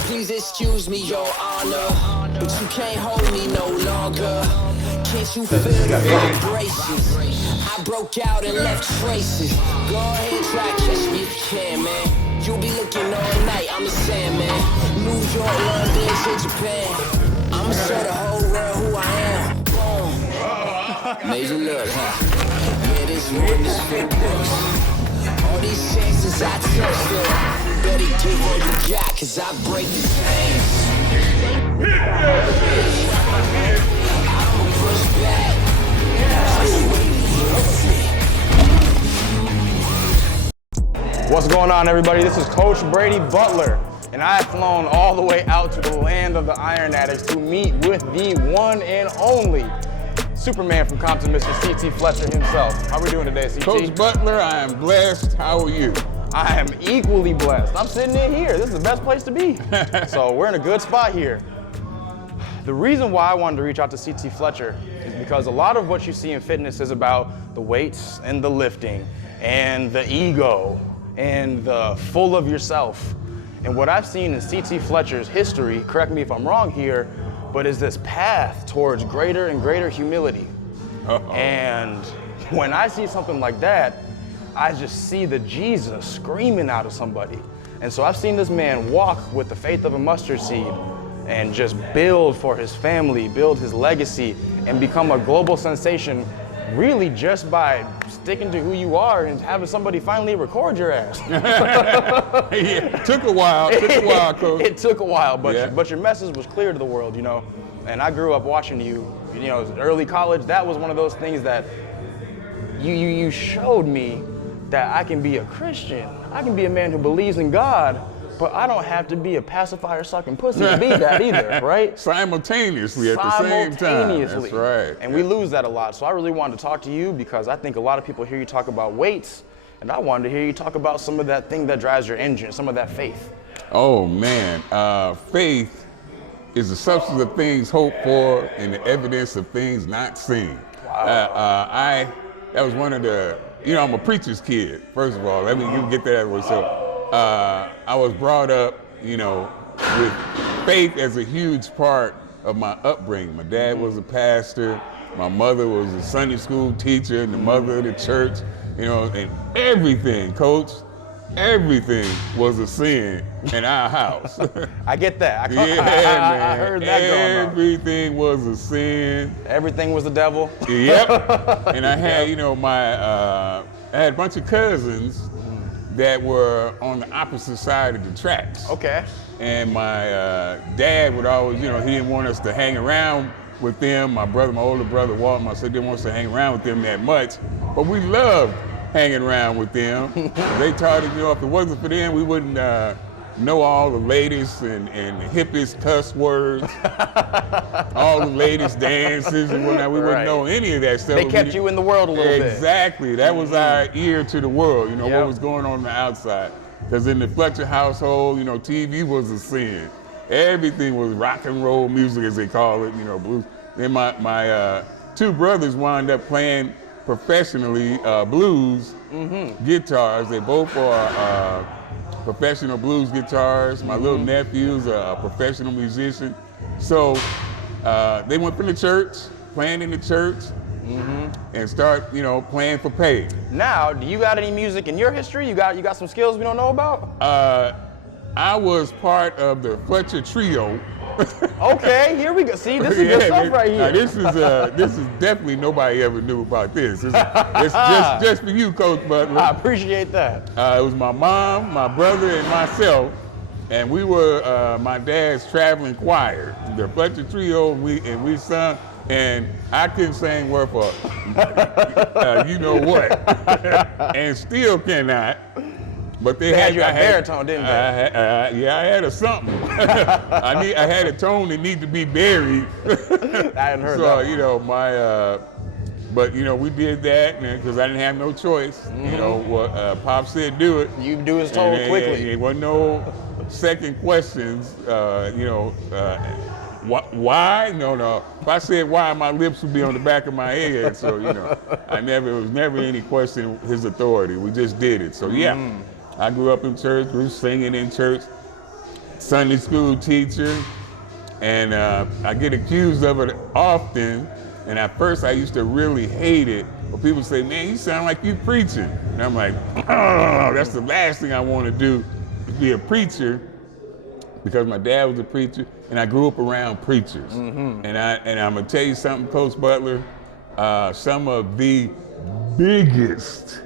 Please excuse me, your honor, but you can't hold me no longer. Can't you feel the vibrations? I broke out and left traces. Go ahead, try catch me if you can, man. You'll be looking all night, I'm the Sandman. New York, London to Japan. I'ma show the whole world who I am. Boom. Major look, huh? Yeah, this one is for the books. All these chances I took, still better give all you got, cause I break the chains. I'ma push back. What's going on, everybody? This is Coach Brady Butler, and I have flown all the way out to the land of the Iron Addicts to meet with the one and only Superman from Compton, Mr. C.T. Fletcher himself. How are we doing today, C.T.? Coach Butler, I am blessed. How are you? I am equally blessed. I'm sitting in here. This is the best place to be. So we're in a good spot here. The reason why I wanted to reach out to C.T. Fletcher is because a lot of what you see in fitness is about the weights and the lifting and the ego and the full of yourself. And what I've seen in C.T. Fletcher's history, correct me if I'm wrong here, but is this path towards greater and greater humility. And when I see something like that, I just see the Jesus screaming out of somebody. And so I've seen this man walk with the faith of a mustard seed and just build for his family, build his legacy, and become a global sensation really just by sticking to who you are and having somebody finally record your ass. It took a while, Coach. It took a while, but, Yeah. but your message was clear to the world, you know. And I grew up watching you, early college. That was one of those things that you showed me that I can be a Christian. I can be a man who believes in God, but I don't have to be a pacifier sucking pussy to be that either, right? Simultaneously at the same time. That's right. And we lose that a lot. So I really wanted to talk to you because I think a lot of people hear you talk about weights, and I wanted to hear you talk about some of that thing that drives your engine, some of that faith. Oh man, faith is the substance of things hoped for and the evidence of things not seen. Wow. That was one of the, I'm a preacher's kid, first of all. Let me you get that out of the way. So I was brought up, with faith as a huge part of my upbringing. My dad was a pastor, my mother was a Sunday school teacher, and the mother of the church, and everything, Coach, everything was a sin in our house. I get that. I heard that going on. Everything was a sin. Everything was the devil. Yep. And I had, I had a bunch of cousins that were on the opposite side of the tracks. Okay. And my dad would always, he didn't want us to hang around with them. My older brother, Walt, my sister didn't want us to hang around with them that much. But we loved hanging around with them. They taught us, if it wasn't for them, we wouldn't know all the latest and hippest cuss words, all the latest dances and whatnot. We wouldn't know any of that stuff. They kept you in the world a little bit. Exactly. That was our ear to the world, what was going on the outside. Because in the Fletcher household, TV was a sin. Everything was rock and roll music, as they call it, blues. Then my two brothers wound up playing professionally blues guitars. They both are professional blues guitarists. My little nephew's a professional musician. So they went from the church, playing in the church, and start, playing for pay. Now, do you got any music in your history? You got some skills we don't know about? I was part of the Fletcher trio. Okay, here we go. See, this is good stuff right here. Now, this is definitely nobody ever knew about this. It's just for you, Coach Butler. I appreciate that. It was my mom, my brother, and myself, and we were my dad's traveling choir, the Fletcher trio, and we sung. And I couldn't sing word for you know what, and still cannot. But they had you a baritone, didn't they? Yeah, I had a something. I had a tone that needed to be buried. I hadn't heard so, that. But we did that because I didn't have no choice. What Pop said, do it. You do as told quickly. There wasn't no second questions. Why? No. If I said why, my lips would be on the back of my head. So it was never any question of his authority. We just did it. So I grew up in church, grew singing in church, Sunday school teacher, and I get accused of it often. And at first I used to really hate it. But people say, man, you sound like you preaching. And I'm like, oh, that's the last thing I want to do, is be a preacher, because my dad was a preacher and I grew up around preachers. And I'm gonna tell you something, Coach Butler, some of the biggest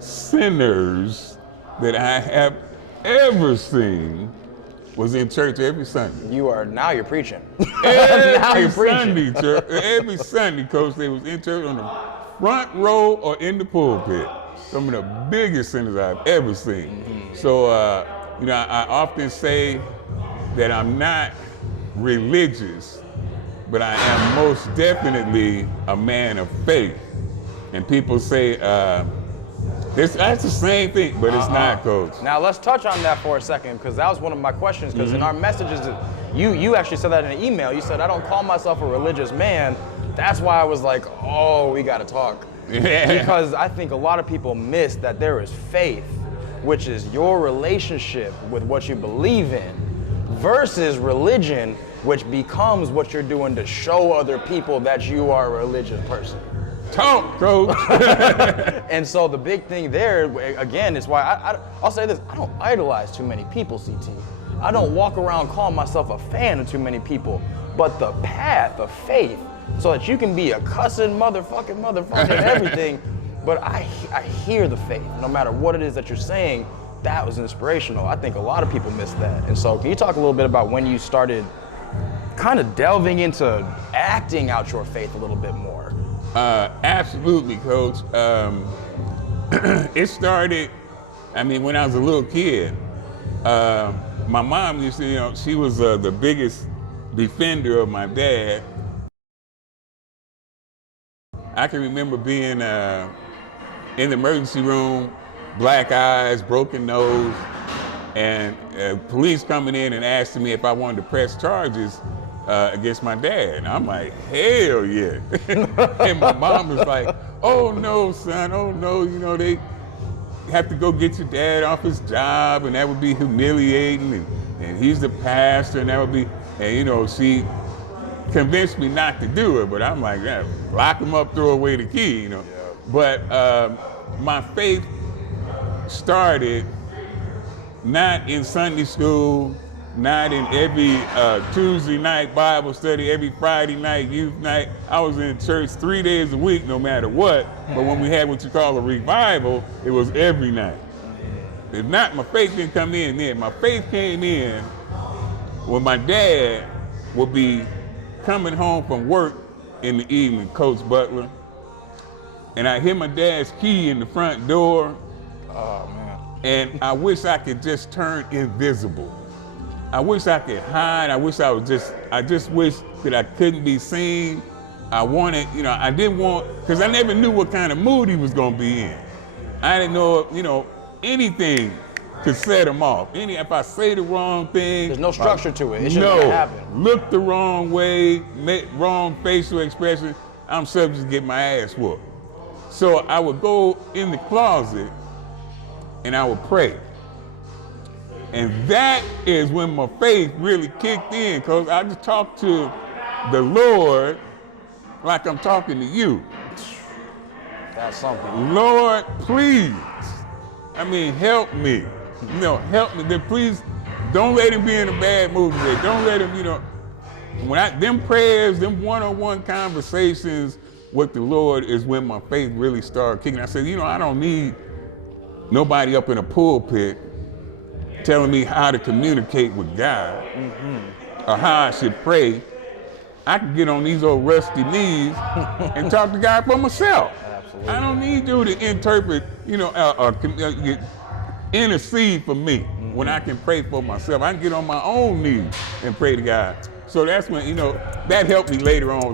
sinners that I have ever seen was in church every Sunday. Now you're preaching. Every Sunday, church. Every Sunday, Coach, they was in church on the front row or in the pulpit. Some of the biggest sinners I've ever seen. So, I often say that I'm not religious, but I am most definitely a man of faith. And people say, that's the same thing, but it's not, Coach. Now let's touch on that for a second, because that was one of my questions, because in our messages, you actually said that in an email. You said, I don't call myself a religious man. That's why I was like, oh, we gotta talk. Because I think a lot of people miss that there is faith, which is your relationship with what you believe in, versus religion, which becomes what you're doing to show other people that you are a religious person. Talk, Coach. And so the big thing there, again, is why I'll say this, I don't idolize too many people, CT. I don't walk around calling myself a fan of too many people, but the path of faith, so that you can be a cussing motherfucking and everything, but I hear the faith. No matter what it is that you're saying, that was inspirational. I think a lot of people miss that. And so can you talk a little bit about when you started kind of delving into acting out your faith a little bit more? Absolutely, Coach. It started, when I was a little kid. My mom used to, she was the biggest defender of my dad. I can remember being in the emergency room, black eyes, broken nose, and police coming in and asking me if I wanted to press charges against my dad. And I'm like, hell yeah. And my mom was like, oh no, son, oh no, they have to go get your dad off his job, and that would be humiliating, and he's the pastor, and that would be, and she convinced me not to do it, but I'm like, yeah, lock him up, throw away the key, Yeah. But my faith started not in Sunday school, not in every Tuesday night Bible study, every Friday night youth night. I was in church 3 days a week, no matter what. But when we had what you call a revival, it was every night. If not, my faith didn't come in then. My faith came in when my dad would be coming home from work in the evening, Coach Butler, and I hear my dad's key in the front door. Oh, man. And I wish I could just turn invisible. I wish I could hide. I just wish that I couldn't be seen. I wanted, I didn't want, because I never knew what kind of mood he was going to be in. I didn't know, anything could set him off. If I say the wrong thing. There's no structure to it. It's just gonna happen. Look the wrong way, make wrong facial expression, I'm subject to get my ass whooped. So I would go in the closet and I would pray. And that is when my faith really kicked in, because I just talked to the Lord like I'm talking to you. That's something. Lord, please, help me. Help me. Then please don't let him be in a bad mood today. Don't let him, them prayers, them one-on-one conversations with the Lord is when my faith really started kicking. I said, I don't need nobody up in a pulpit telling me how to communicate with God or how I should pray. I can get on these old rusty knees and talk to God for myself. Absolutely. I don't need you to interpret, intercede for me when I can pray for myself. I can get on my own knees and pray to God. So that's when, that helped me later on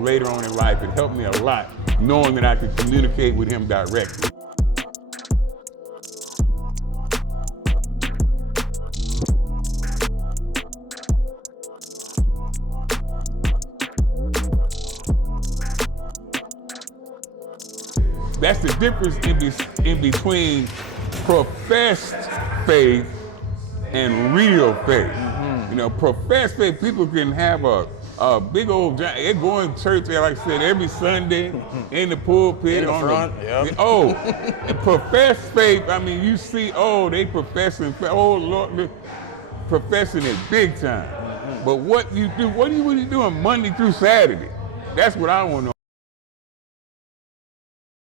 in life. It helped me a lot, knowing that I could communicate with him directly. That's the difference in between professed faith and real faith. You know, professed faith, people can have a big old giant. They go in church, like I said, every Sunday in the pulpit. In the front, yep. Oh, and professed faith, I mean, you see, they professing, oh Lord, they're professing it big time. But what you doing Monday through Saturday? That's what I want to know.